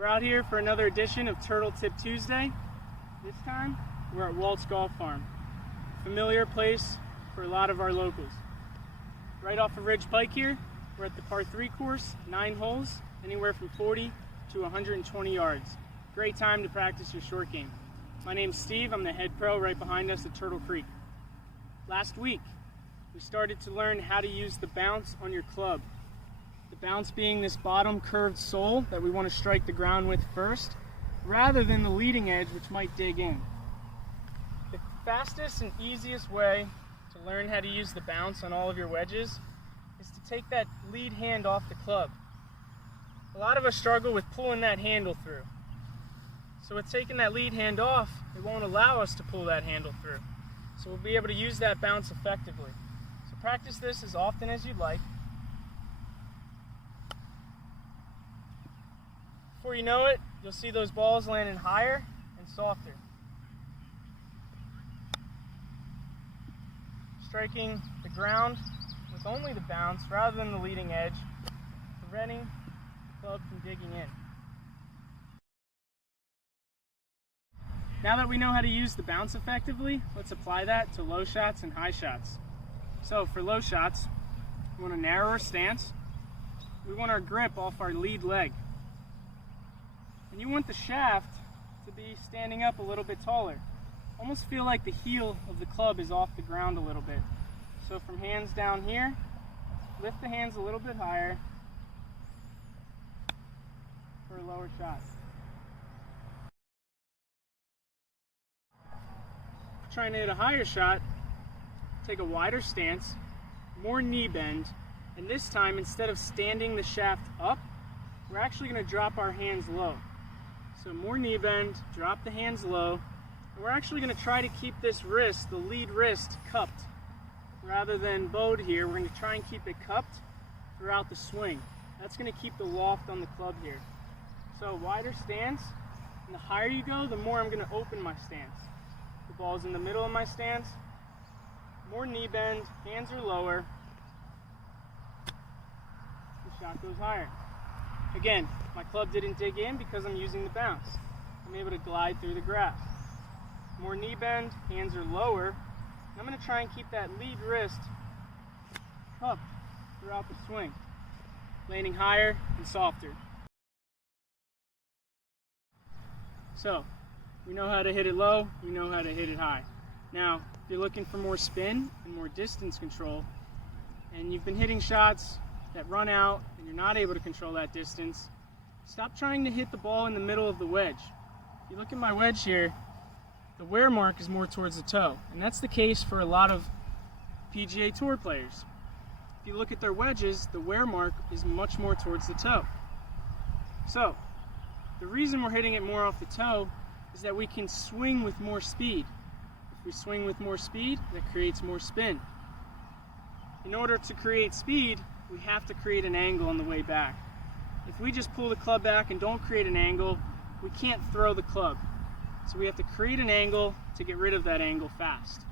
We're out here for another edition of Turtle Tip Tuesday. This time, we're at Waltz Golf Farm, a familiar place for a lot of our locals. Right off of Ridge Pike here, we're at the par 3 course, 9 holes, anywhere from 40 to 120 yards. Great time to practice your short game. My name's Steve, I'm the head pro right behind us at Turtle Creek. Last week, we started to learn how to use the bounce on your club. The bounce being this bottom curved sole that we want to strike the ground with first, rather than the leading edge which might dig in. The fastest and easiest way to learn how to use the bounce on all of your wedges is to take that lead hand off the club. A lot of us struggle with pulling that handle through. So with taking that lead hand off, it won't allow us to pull that handle through. So we'll be able to use that bounce effectively. So practice this as often as you'd like. Before you know it, you'll see those balls landing higher and softer. Striking the ground with only the bounce rather than the leading edge, preventing the club from digging in. Now that we know how to use the bounce effectively, let's apply that to low shots and high shots. So for low shots, we want a narrower stance. We want our grip off our lead leg. And you want the shaft to be standing up a little bit taller. Almost feel like the heel of the club is off the ground a little bit. So from hands down here, lift the hands a little bit higher for a lower shot. If you're trying to hit a higher shot, take a wider stance, more knee bend, and this time instead of standing the shaft up, we're actually going to drop our hands low. So more knee bend, drop the hands low, and we're actually going to try to keep this wrist, the lead wrist, cupped. Rather than bowed here, we're going to try and keep it cupped throughout the swing. That's going to keep the loft on the club here. So wider stance, and the higher you go, the more I'm going to open my stance. The ball's in the middle of my stance, more knee bend, hands are lower, the shot goes higher. Again, my club didn't dig in because I'm using the bounce. I'm able to glide through the grass. More knee bend, hands are lower. And I'm going to try and keep that lead wrist cupped throughout the swing, landing higher and softer. So, we know how to hit it low, we know how to hit it high. Now, if you're looking for more spin and more distance control, and you've been hitting shots that run out and you're not able to control that distance, stop trying to hit the ball in the middle of the wedge. If you look at my wedge here, the wear mark is more towards the toe, and that's the case for a lot of PGA Tour players. If you look at their wedges, the wear mark is much more towards the toe. So, the reason we're hitting it more off the toe is that we can swing with more speed. If we swing with more speed, that creates more spin. In order to create speed, we have to create an angle on the way back. If we just pull the club back and don't create an angle, we can't throw the club. So we have to create an angle to get rid of that angle fast.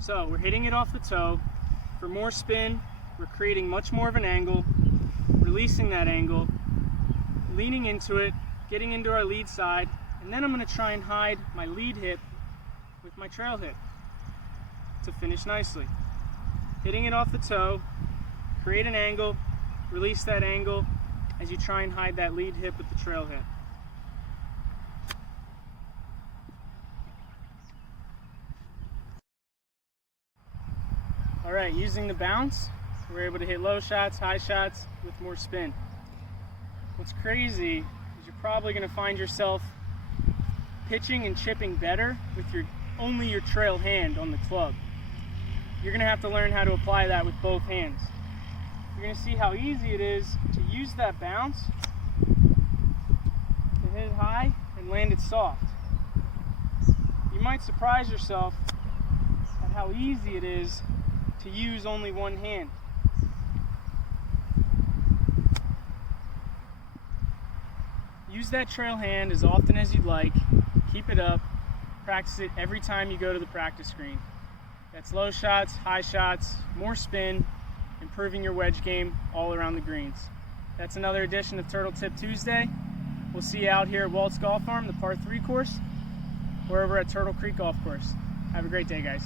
So we're hitting it off the toe. For more spin, we're creating much more of an angle, releasing that angle, leaning into it, getting into our lead side, and then I'm going to try and hide my lead hip with my trail hip to finish nicely. Hitting it off the toe, create an angle, release that angle as you try and hide that lead hip with the trail hip. Alright, using the bounce, we're able to hit low shots, high shots with more spin. What's crazy is you're probably going to find yourself pitching and chipping better with only your trail hand on the club. You're going to have to learn how to apply that with both hands. You're going to see how easy it is to use that bounce to hit it high and land it soft. You might surprise yourself at how easy it is to use only one hand. Use that trail hand as often as you'd like. Keep it up. Practice it every time you go to the practice green. That's low shots, high shots, more spin, improving your wedge game all around the greens. That's another edition of Turtle Tip Tuesday. we'll see you out here at Waltz Golf Farm, the par 3 course, or over at Turtle Creek Golf Course. Have a great day, guys.